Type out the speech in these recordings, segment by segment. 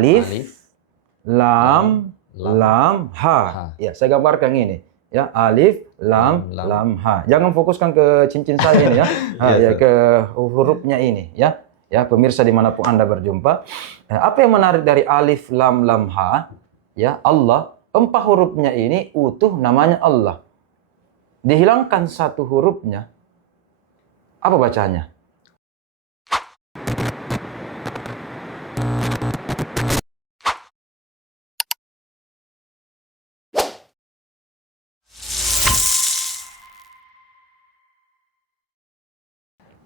Alif, lam, ha. Ya, saya gambarkan ini. Ya, alif, lam, ha. Jangan fokuskan ke cincin saya ini ya. Ya, ke hurufnya ini ya. Ya, pemirsa dimanapun Anda berjumpa. Apa yang menarik dari alif, lam, ha? Ya, Allah. 4 hurufnya ini utuh namanya Allah. Dihilangkan 1 hurufnya. Apa bacanya?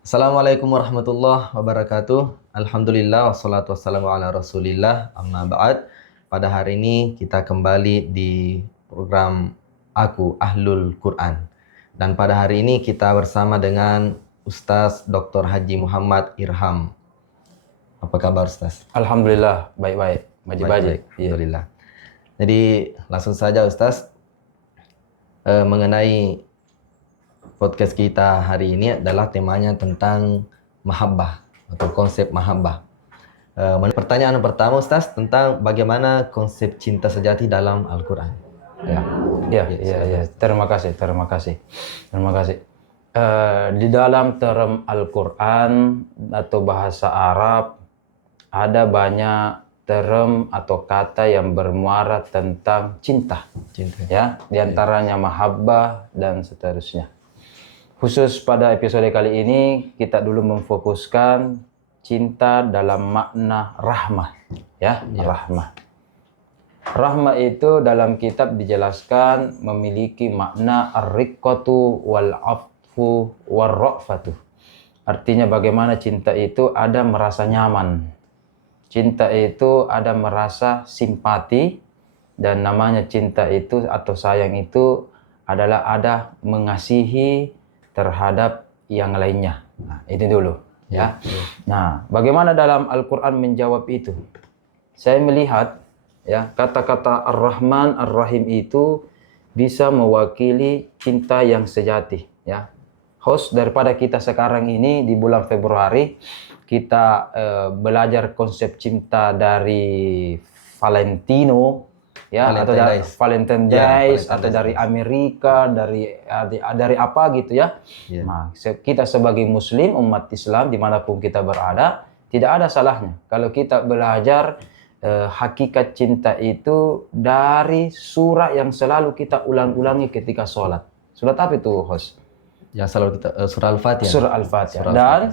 Assalamualaikum warahmatullahi wabarakatuh. Alhamdulillah wassalatu wassalamu ala rasulillah amma ba'd. Pada hari ini kita kembali di program Aku Ahlul Quran. Dan pada hari ini kita bersama dengan Ustaz Dr. Haji Muhammad Irham. Apa kabar Ustaz? Alhamdulillah, baik-baik. Baik. Alhamdulillah. Jadi langsung saja Ustaz, mengenai podcast kita hari ini adalah temanya tentang mahabbah atau konsep mahabbah. Pertanyaan pertama Ustaz tentang bagaimana konsep cinta sejati dalam Al-Quran. Ya. Terima kasih. Di dalam term Al-Quran atau bahasa Arab ada banyak term atau kata yang bermuara tentang cinta. Ya, diantaranya mahabbah dan seterusnya. Khusus pada episode kali ini kita dulu memfokuskan cinta dalam makna rahmah, rahmah. Rahmah itu dalam kitab dijelaskan memiliki makna ar-riqqatu wal afu war ra'fatu. Artinya bagaimana cinta itu ada merasa nyaman. Cinta itu ada merasa simpati, dan namanya cinta itu atau sayang itu adalah ada mengasihi terhadap yang lainnya. Nah, itu dulu ya. Nah, bagaimana dalam Al-Quran menjawab itu? Saya melihat ya, kata-kata Ar-Rahman Ar-Rahim itu bisa mewakili cinta yang sejati ya. Host daripada kita sekarang ini di bulan Februari kita belajar konsep cinta dari Valentino ya, atau dari Valentine Days, atau dari Amerika, dari apa gitu ya. Nah, kita sebagai Muslim, umat Islam dimanapun kita berada, tidak ada salahnya kalau kita belajar hakikat cinta itu dari surah yang selalu kita ulang-ulangi ketika sholat. Surat apa itu, host? Yang selalu kita surah Al-Fatihah. Surah Al-Fatihah. Dan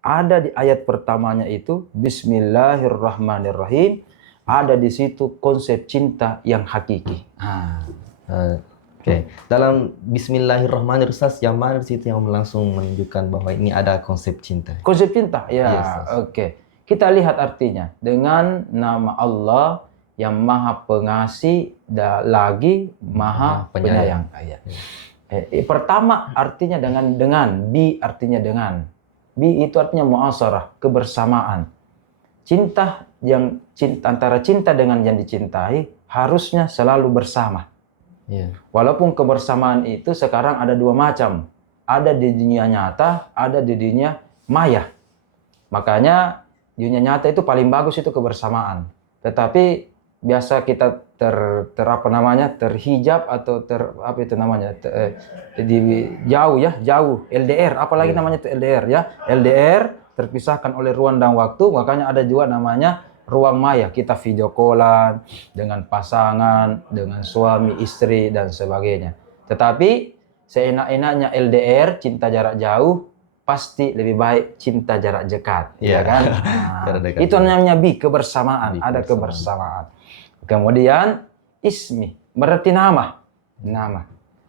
ada di ayat pertamanya itu Bismillahirrahmanirrahim. Ada di situ konsep cinta yang hakiki. Oke. Dalam Bismillahirrahmanirrahim, yang mana di situ yang langsung menunjukkan bahwa ini ada konsep cinta? Konsep cinta, ya. Oke. Kita lihat artinya dengan nama Allah yang Maha Pengasih dan lagi Maha Penyayang. Pertama artinya dengan, bi artinya dengan. Bi itu artinya muasarah, kebersamaan. Antara cinta dengan yang dicintai harusnya selalu bersama. Walaupun kebersamaan itu sekarang ada 2 macam. Ada di dunia nyata, ada di dunia maya. Makanya dunia nyata itu paling bagus itu kebersamaan. Tetapi biasa kita terhijab atau jauh LDR, apalagi namanya itu LDR ya. LDR terpisahkan oleh ruang dan waktu, makanya ada juga namanya ruang maya. Kita video callan dengan pasangan, dengan suami, istri, dan sebagainya. Tetapi seenak-enaknya LDR, cinta jarak jauh, pasti lebih baik cinta jarak dekat. Ya kan? Nah, itu namanya kebersamaan. Ada kebersamaan. Kemudian ismi, berarti nama.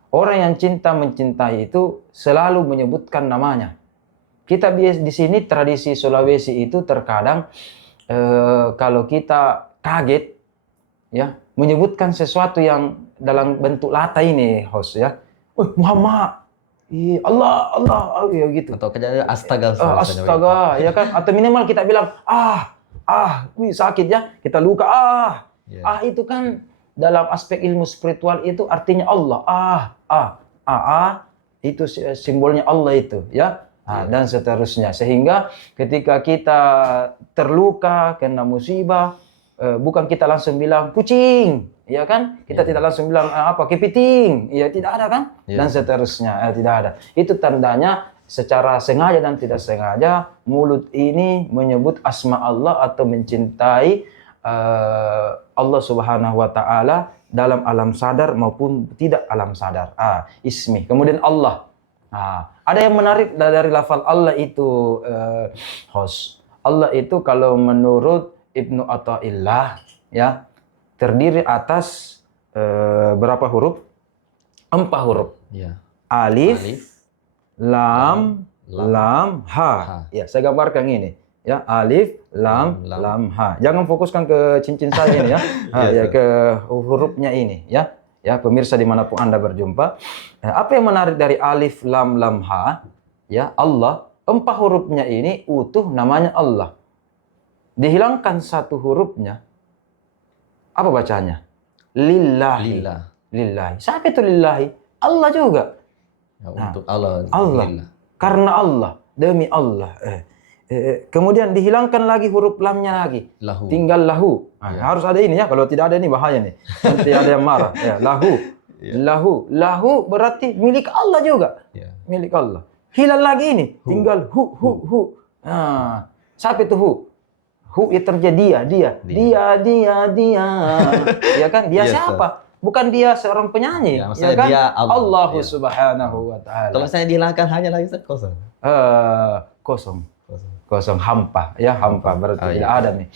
Orang yang mencintai itu selalu menyebutkan namanya. Kita di sini tradisi Sulawesi itu terkadang kalau kita kaget ya menyebutkan sesuatu yang dalam bentuk lata ini, host ya. Muhammad, Allah ya gitu. Atau kejadian astaga. Astaga ya kan, atau minimal kita bilang wih sakit ya, kita luka itu kan dalam aspek ilmu spiritual itu artinya Allah. Itu simbolnya Allah itu ya. Dan seterusnya. Sehingga ketika kita terluka, kena musibah, bukan kita langsung bilang kucing, ya kan? Kita tidak langsung bilang kepiting, ya tidak ada kan? Dan seterusnya, tidak ada. Itu tandanya secara sengaja dan tidak sengaja mulut ini menyebut asma Allah atau mencintai Allah Subhanahu wa taala dalam alam sadar maupun tidak alam sadar. Ismi. Kemudian Allah. Ada yang menarik dari lafal Allah itu, host. Allah itu kalau menurut Ibnu Athaillah ya terdiri atas berapa huruf? 4 huruf. Ya. Alif, lam, ha. Ya, saya gambarkan ini. Ya, alif, lam, ha. Jangan fokuskan ke cincin saya ini ya. Ya ke hurufnya ini ya. Ya, pemirsa dimanapun Anda berjumpa. Apa yang menarik dari alif, lam, ha? Ya, Allah. 4 hurufnya ini utuh namanya Allah. Dihilangkan 1 hurufnya. Apa bacanya? Lillahi. Lillahi. Siapa itu lillahi? Allah juga. Ya, untuk Allah. Allah. Karena Allah. Demi Allah. Kemudian dihilangkan lagi huruf lamnya lagi. Lahu. Tinggal lahu. Harus ada ini ya. Kalau tidak ada ini bahaya nih. Nanti ada yang marah. Ya, lahu. Lahu. Lahu berarti milik Allah juga. Milik Allah. Hilang lagi ini. Tinggal hu. Siapa itu hu? Hu itu terjadi dia. Ya kan? Dia siapa? Bukan dia seorang penyanyi. Ya kan? Dia Allah Subhanahu wa taala. Kalau saya dihilangkan hanya lagi kosong. Kosong hampa. Ya, hampa berarti tidak ada nih.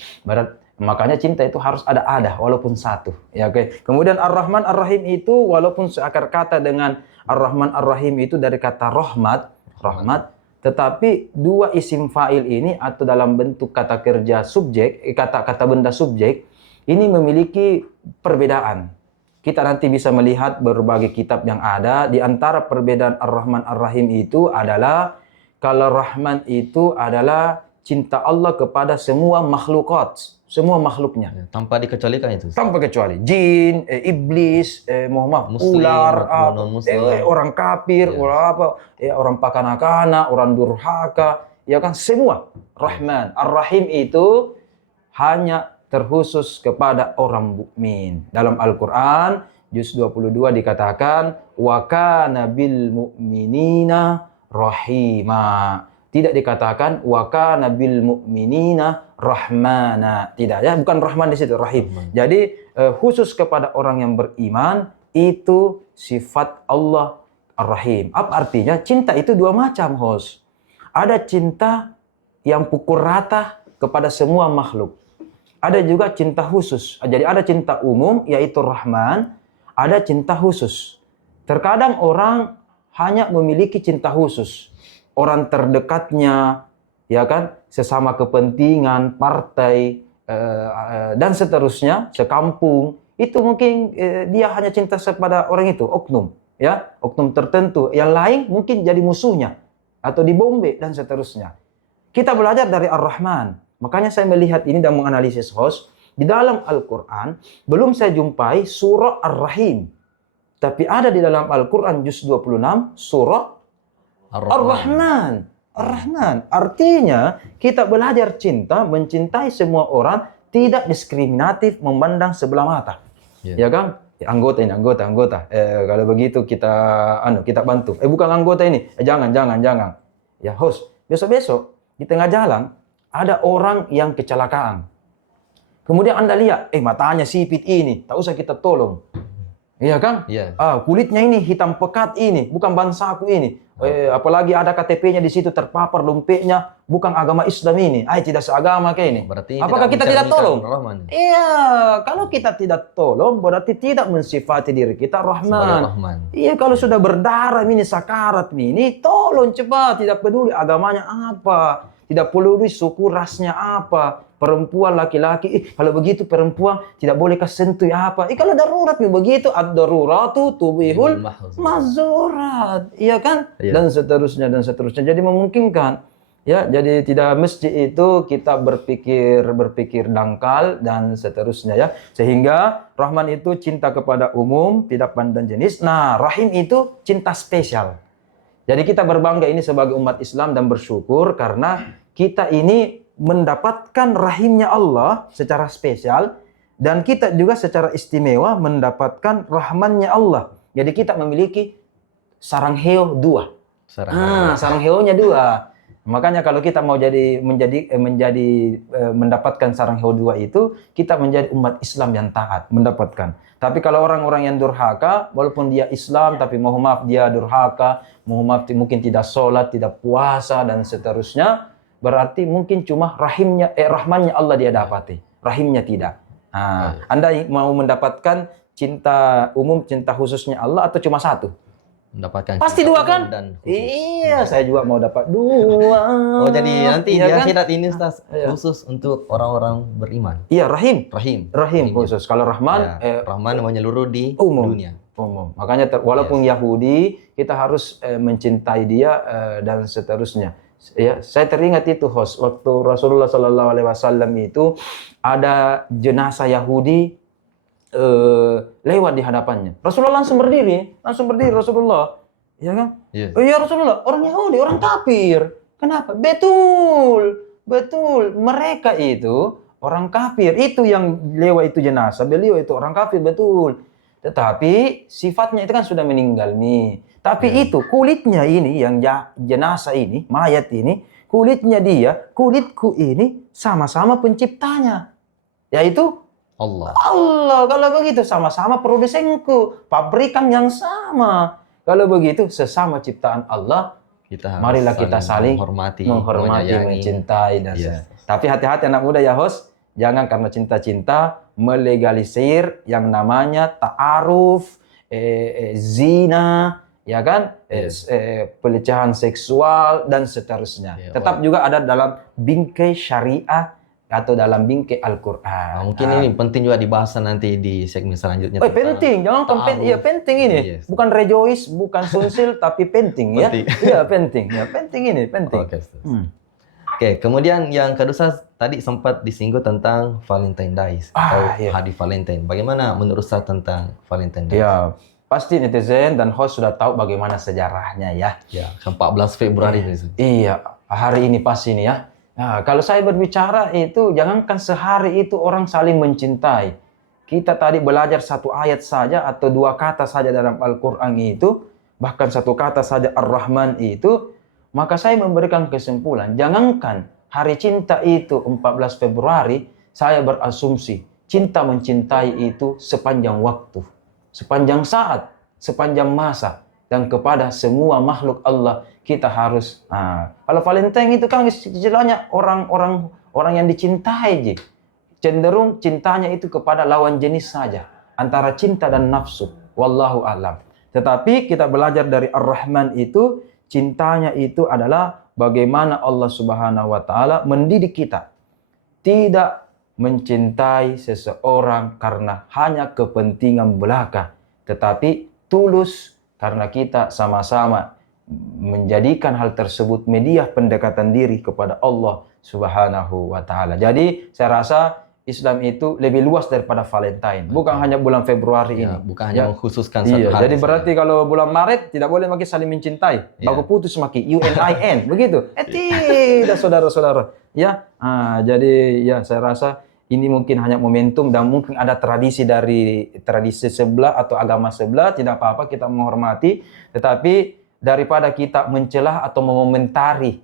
Makanya cinta itu harus ada walaupun 1. Ya, oke. Kemudian Ar-Rahman Ar-Rahim itu walaupun seakar kata dengan Ar-Rahman Ar-Rahim itu dari kata rahmat, tetapi 2 isim fa'il ini atau dalam bentuk kata kerja subjek, kata benda subjek, ini memiliki perbedaan. Kita nanti bisa melihat berbagai kitab yang ada. Di antara perbedaan Ar-Rahman Ar-Rahim itu adalah, kalau Rahman itu adalah cinta Allah kepada semua makhlukat, semua makhluknya. Tanpa dikecualikan itu. Tanpa kecuali. Jin, iblis, Muslim, ular, orang kafir, orang pakana-kana, orang durhaka, ya kan, semua. Rahman. Ar-Rahim itu hanya terkhusus kepada orang mukmin. Dalam Al-Quran, juz 22 dikatakan, wa kana bil mu'minina rahima. Tidak dikatakan wa kana bil mu'minina rahmana. Tidak ya, bukan rahman di situ, rahim. Jadi khusus kepada orang yang beriman itu sifat Allah Ar-Rahim. Apa artinya? Cinta itu 2 macam, host. Ada cinta yang pukul rata kepada semua makhluk. Ada juga cinta khusus. Jadi ada cinta umum yaitu Rahman, ada cinta khusus. Terkadang orang hanya memiliki cinta khusus. Orang terdekatnya, ya kan, sesama kepentingan, partai, dan seterusnya, sekampung, itu mungkin dia hanya cinta kepada orang itu, oknum, ya, oknum tertentu. Yang lain mungkin jadi musuhnya atau dibombe dan seterusnya. Kita belajar dari Ar-Rahman. Makanya saya melihat ini dan menganalisis host. Di dalam Al-Quran, belum saya jumpai surah Ar-Rahim. Tapi ada di dalam Al-Quran juz 26, surah Ar-Rahman. Ar-Rahman. Artinya, kita belajar cinta, mencintai semua orang, tidak diskriminatif, memandang sebelah mata. Ya kan? Anggota. Kalau begitu kita bantu. Bukan anggota ini. Jangan. Ya host, besok-besok di tengah jalan, ada orang yang kecelakaan. Kemudian Anda lihat, matanya sipit ini, tak usah kita tolong. Iya kan? Iya. Kulitnya ini hitam pekat ini, bukan bangsaku ini. Apalagi ada KTP-nya di situ terpapar dompetnya, bukan agama Islam ini. Tidak seagama kayak ini. Berarti apakah kita tidak tolong? Rahman. Iya, kalau kita tidak tolong berarti tidak mensifati diri kita Rahman. Iya, kalau sudah berdarah ini sakarat ini, tolong cepat, tidak peduli agamanya apa. Tidak peduli suku rasnya apa, perempuan, laki-laki. Kalau begitu perempuan tidak boleh kesentuh apa. Kalau darurat begitu, ad-daruratu tubihul mahzurat. Iya kan? Iya. Dan seterusnya. Jadi memungkinkan. Ya, jadi tidak mesti itu kita berpikir dangkal dan seterusnya ya. Sehingga Rahman itu cinta kepada umum, tidak pandang jenis. Nah, Rahim itu cinta spesial. Jadi kita berbangga ini sebagai umat Islam dan bersyukur karena kita ini mendapatkan rahimnya Allah secara spesial Dan kita juga secara istimewa mendapatkan rahmannya Allah. Jadi kita memiliki sarang heo 2. Sarang heo-nya 2. Makanya kalau kita mau mendapatkan sarang heo 2 itu, kita menjadi umat Islam yang taat, mendapatkan. Tapi kalau orang-orang yang durhaka, walaupun dia Islam, tapi mohon maaf dia durhaka, mohon maaf mungkin tidak sholat, tidak puasa, dan seterusnya, berarti mungkin cuma rahmannya Allah dia dapati, rahimnya tidak. Anda mau mendapatkan cinta umum, cinta khususnya Allah, atau cuma satu? Mendapatkan pasti 2 kan? Dan Iya, saya juga mau dapat 2. Oh, jadi nanti iya di kan? akhirat ini Ustaz khusus untuk orang-orang beriman. Iya, rahim Rahim khusus. Kalau rahman Rahman menyeluruh di umum. dunia. Umum. Makanya walaupun Yahudi, kita harus mencintai dia dan seterusnya. Ya, saya teringat itu host waktu Rasulullah Sallallahu Alaihi Wasallam itu ada jenazah Yahudi lewat di hadapannya. Rasulullah langsung berdiri Rasulullah. Ya kan? Yes. Oh iya Rasulullah, orang Yahudi, orang kafir. Kenapa? Betul. Mereka itu orang kafir. Itu yang lewat itu jenazah. Beliau itu orang kafir, betul. Tetapi sifatnya itu kan sudah meninggal nih. Tapi itu kulitnya ini yang jenazah ini, mayat ini, kulitnya dia, kulitku ini sama-sama penciptanya. Yaitu Allah. Kalau begitu sama-sama produsenku, pabrikan yang sama. Kalau begitu sesama ciptaan Allah, marilah kita saling menghormati, mencintai dan Tapi hati-hati anak muda ya host, jangan karena cinta-cinta melegalisir yang namanya ta'aruf, zina, ya kan, pelecehan seksual dan seterusnya. Tetap juga ada dalam bingkai syariah atau dalam bingkai Al-Quran. Mungkin ini penting juga dibahas nanti di segmen selanjutnya. Penting, jangan penting ini. Yes. Bukan rejoice, bukan sunsil, tapi penting ya. Iya, penting. Ya, penting ini, penting. Oke, kemudian yang kedua tadi sempat disinggung tentang Valentine Days atau hari Valentine. Bagaimana menurut Ustaz tentang Valentine Days? Ya, pasti netizen dan host sudah tahu bagaimana sejarahnya ya. Ya, 14 Februari itu. Iya, hari ini pasti ini ya. Nah, kalau saya berbicara itu, jangankan sehari itu orang saling mencintai. Kita tadi belajar 1 ayat saja atau 2 kata saja dalam Al-Quran itu, bahkan 1 kata saja Ar-Rahman itu, maka saya memberikan kesimpulan, jangankan hari cinta itu 14 Februari, saya berasumsi cinta mencintai itu sepanjang waktu, sepanjang saat, sepanjang masa, dan kepada semua makhluk Allah kita harus. Kalau Valentine itu kan istilahnya orang yang dicintai, cenderung cintanya itu kepada lawan jenis saja, antara cinta dan nafsu. Wallahu a'lam. Tetapi kita belajar dari Ar-Rahman itu, cintanya itu adalah bagaimana Allah Subhanahu wa taala mendidik kita tidak mencintai seseorang karena hanya kepentingan belaka, tetapi tulus karena kita sama-sama menjadikan hal tersebut media pendekatan diri kepada Allah Subhanahu wa taala. Jadi saya rasa Islam itu lebih luas daripada Valentine. Bukan hanya bulan Februari ini. Bukan hanya mengkhususkan satu hari. Jadi berarti kalau bulan Maret tidak boleh lagi saling mencintai. Baku putus maki UNIN begitu. Tidak saudara-saudara. Ya. Jadi ya saya rasa ini mungkin hanya momentum dan mungkin ada tradisi dari tradisi sebelah atau agama sebelah, tidak apa-apa kita menghormati, tetapi daripada kita mencelah atau mengomentari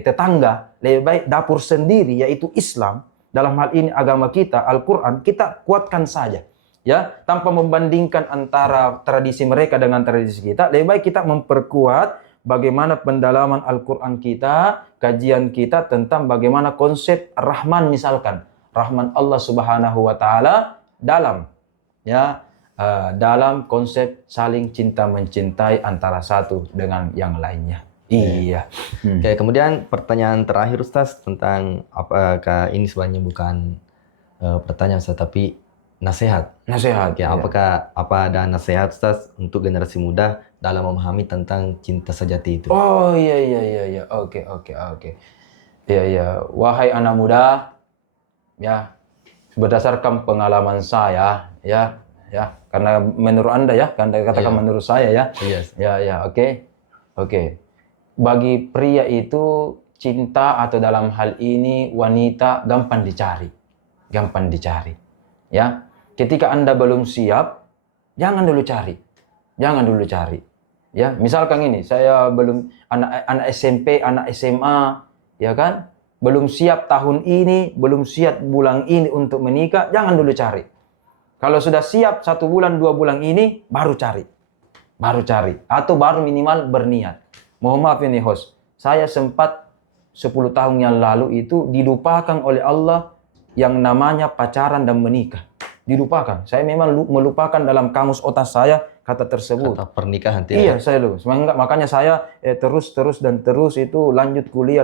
tetangga, lebih baik dapur sendiri yaitu Islam. Dalam hal ini agama kita, Al-Quran, kita kuatkan saja. Ya, tanpa membandingkan antara tradisi mereka dengan tradisi kita, lebih baik kita memperkuat bagaimana pendalaman Al-Quran kita, kajian kita tentang bagaimana konsep Rahman misalkan. Rahman Allah Subhanahu wa taala dalam dalam konsep saling cinta mencintai antara satu dengan yang lainnya. Iya. Oke, kemudian pertanyaan terakhir Ustaz tentang apakah ini sebenarnya bukan pertanyaan Ustaz tapi nasihat. Nasihat. Ya, apakah ada nasihat Ustaz untuk generasi muda dalam memahami tentang cinta sejati itu? Oh iya. Oke. Iya. Wahai anak muda, ya, berdasarkan pengalaman saya, ya, karena menurut Anda ya, Anda katakan menurut saya ya. Yes. Ya, oke. Bagi pria itu cinta atau dalam hal ini wanita gampang dicari. Ya, ketika Anda belum siap, jangan dulu cari. Jangan dulu cari. Ya, misalkan ini, saya belum anak SMP, anak SMA, ya kan? Belum siap tahun ini, belum siap bulan ini untuk menikah, jangan dulu cari. Kalau sudah siap 1 bulan, 2 bulan ini, baru cari. Baru cari. Atau baru minimal berniat. Mohon maaf ini host, saya sempat 10 tahun yang lalu itu dilupakan oleh Allah yang namanya pacaran dan menikah. Dilupakan. Saya memang melupakan dalam kamus otak saya kata tersebut. Kata pernikahan tidak. Iya, saya lupa. Makanya saya terus itu lanjut kuliah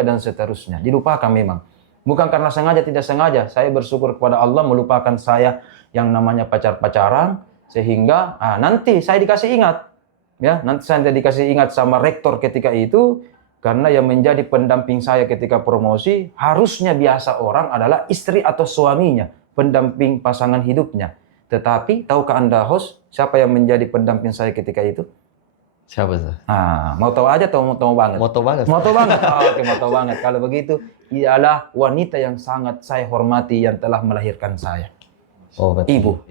dan seterusnya. Dilupakan memang. Bukan karena sengaja, tidak sengaja. Saya bersyukur kepada Allah melupakan saya yang namanya pacaran, sehingga nanti saya dikasih ingat. Ya, nanti saya dikasih ingat sama rektor ketika itu, karena yang menjadi pendamping saya ketika promosi harusnya biasa orang adalah istri atau suaminya, pendamping pasangan hidupnya. Tetapi tahukah Anda host, siapa yang menjadi pendamping saya ketika itu? Siapa sih? Mau tahu aja atau mau tahu banget? Mau tahu banget. Mau tahu banget. Oke, mau tahu banget. Kalau begitu, ialah wanita yang sangat saya hormati yang telah melahirkan saya. Oh, betul. Ibu.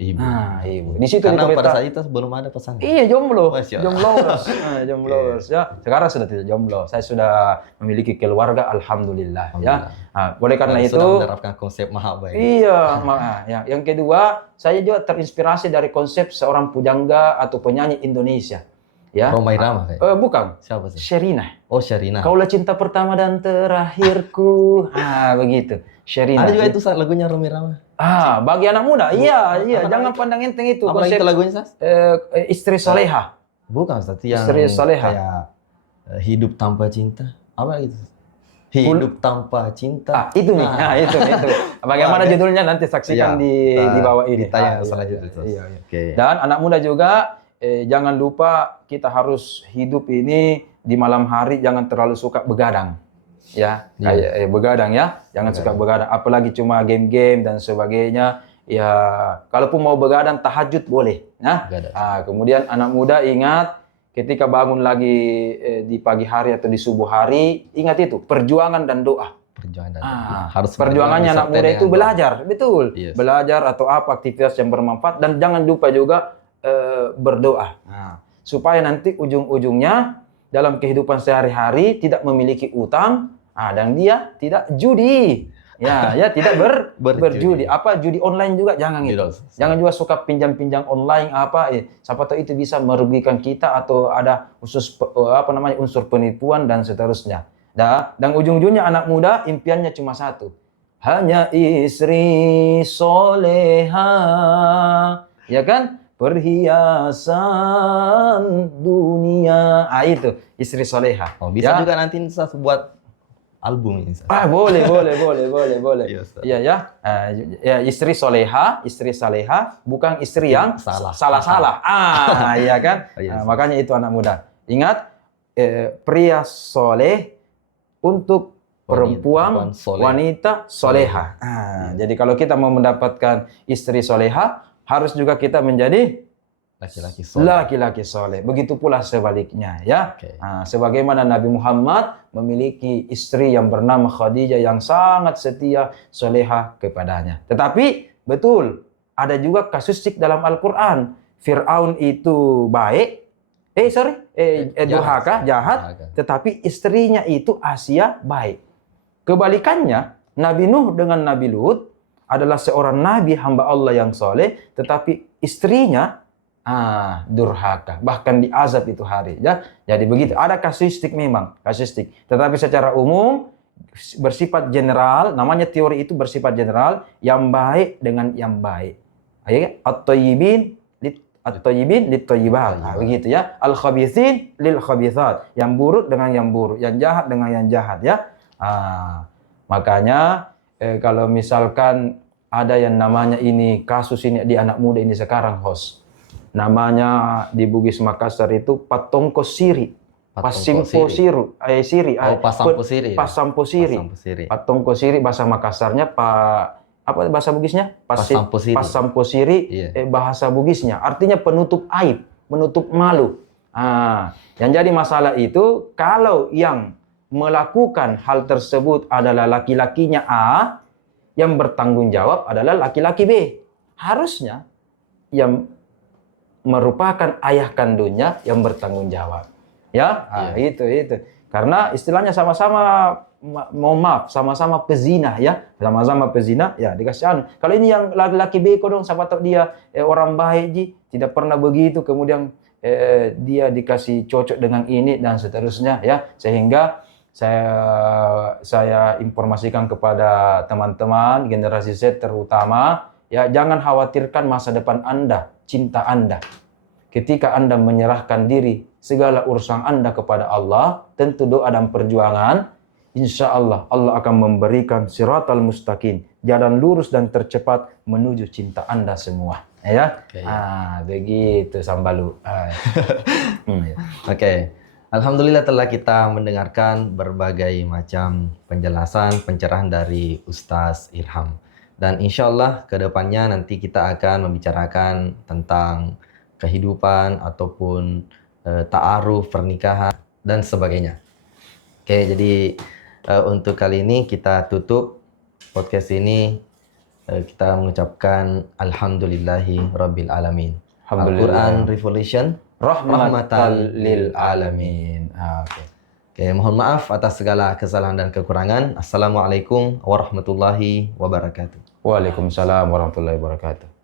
Ibu. Di situ karena pada saat itu belum ada pasangan. Iya, jomblo. Masya Jomblo. Ya, sekarang sudah tidak jomblo. Saya sudah memiliki keluarga, alhamdulillah. Ya. Boleh karena itu sudah menerapkan konsep mahabbah. Iya, ya. Yang kedua, saya juga terinspirasi dari konsep seorang pujangga atau penyanyi Indonesia. Ya. Rhoma Irama kayak? Bukan. Siapa sih? Sherina. Oh, Sherina. Kaulah cinta pertama dan terakhirku. Begitu. Sherina. Ada juga itu lagunya Rhoma Irama. Bagi anak muda. Iya. Jangan pandang enteng itu. Apa itu lagunya, Sas? Istri soleha. Bukan, Sas. Yang Istri soleha. Kayak hidup tanpa cinta. Apa itu? Hidup tanpa cinta. Itu nih. Itu. Bagaimana judulnya nanti saksikan di bawah ini. Ditanya selanjutnya. Iya. Okay. Dan anak muda juga jangan lupa kita harus hidup ini di malam hari jangan terlalu suka begadang. Ya, kayak begadang ya. Jangan suka begadang, apalagi cuma game-game dan sebagainya. Ya, kalaupun mau begadang tahajud boleh. Nah, kemudian anak muda ingat ketika bangun lagi di pagi hari atau di subuh hari, ingat itu perjuangan dan doa. Harus perjuangannya anak muda itu belajar, betul. Yes. Belajar atau apa aktivitas yang bermanfaat dan jangan lupa juga berdoa. Supaya nanti ujung-ujungnya dalam kehidupan sehari-hari tidak memiliki utang. Dan dia tidak judi. Ya, tidak berjudi. Apa judi online juga jangan itu. Jangan juga suka pinjam-pinjam online siapa tahu itu bisa merugikan kita atau ada unsur penipuan dan seterusnya. Dan ujung-ujungnya anak muda impiannya cuma satu. Hanya istri soleha. Ya kan? Perhiasan dunia. Itu istri soleha. Bisa juga nanti Sas buat album ini. Boleh. Iya. Ya, istri soleha, bukan istri yang salah. Iya kan? Makanya itu anak muda. Ingat, pria soleh untuk perempuan wanita soleha. Jadi kalau kita mau mendapatkan istri soleha, harus juga kita menjadi laki-laki soleh. Begitu pula sebaliknya, ya. Sebagaimana Nabi Muhammad memiliki istri yang bernama Khadijah yang sangat setia, soleha kepadanya. Tetapi betul, ada juga kasusik dalam Al-Quran. Fir'aun itu baik, durhaka, jahat, tetapi istrinya itu Asia baik. Kebalikannya, Nabi Nuh dengan Nabi Lut adalah seorang nabi hamba Allah yang soleh, tetapi istrinya durhaka, bahkan diazab itu hari. Ya, jadi begitu. Ada kasuistik memang, kasuistik. Tetapi secara umum bersifat general, namanya teori itu bersifat general, yang baik dengan yang baik. At-thayyibin lit-thayyibat. Begitu ya. Al-khabithin lil-khabithat. Yang buruk dengan yang buruk, yang jahat dengan yang jahat ya. Makanya kalau misalkan ada yang namanya ini kasus ini di anak muda ini sekarang host. Namanya di Bugis Makassar itu Patongko Siri. Pasampo Siri. Patongko Siri bahasa Makassarnya apa bahasa Bugisnya? Pasampo Siri. Bahasa Bugisnya artinya penutup aib, menutup malu. Yang jadi masalah itu kalau yang melakukan hal tersebut adalah laki-lakinya A, yang bertanggung jawab adalah laki-laki B. harusnya yang merupakan ayah kandungnya yang bertanggung jawab. Ya, itu. Karena istilahnya sama-sama, mohon maaf, sama-sama pezina ya, sama-sama pezina ya dikasih anu. Kalau ini yang laki-laki beko dong, siapa tahu dia orang baik ji, tidak pernah begitu, kemudian dia dikasih cocok dengan ini dan seterusnya ya, sehingga saya informasikan kepada teman-teman generasi Z terutama ya, jangan khawatirkan masa depan Anda, cinta Anda. Ketika Anda menyerahkan diri segala urusan Anda kepada Allah, tentu doa dan perjuangan, insya Allah Allah akan memberikan siratal mustaqim, jalan lurus dan tercepat menuju cinta Anda semua. Ya, begitu Sambalu. Oke. Alhamdulillah telah kita mendengarkan berbagai macam penjelasan, pencerahan dari Ustaz Irham. Dan insya Allah ke depannya nanti kita akan membicarakan tentang kehidupan ataupun ta'aruf, pernikahan, dan sebagainya. Oke, jadi untuk kali ini kita tutup podcast ini. Kita mengucapkan Alhamdulillahi Rabbil Alamin. Al-Quran Revolution rahmatan lil alamin. Oke, mohon maaf atas segala kesalahan dan kekurangan. Assalamualaikum warahmatullahi wabarakatuh. Waalaikumsalam warahmatullahi wabarakatuh.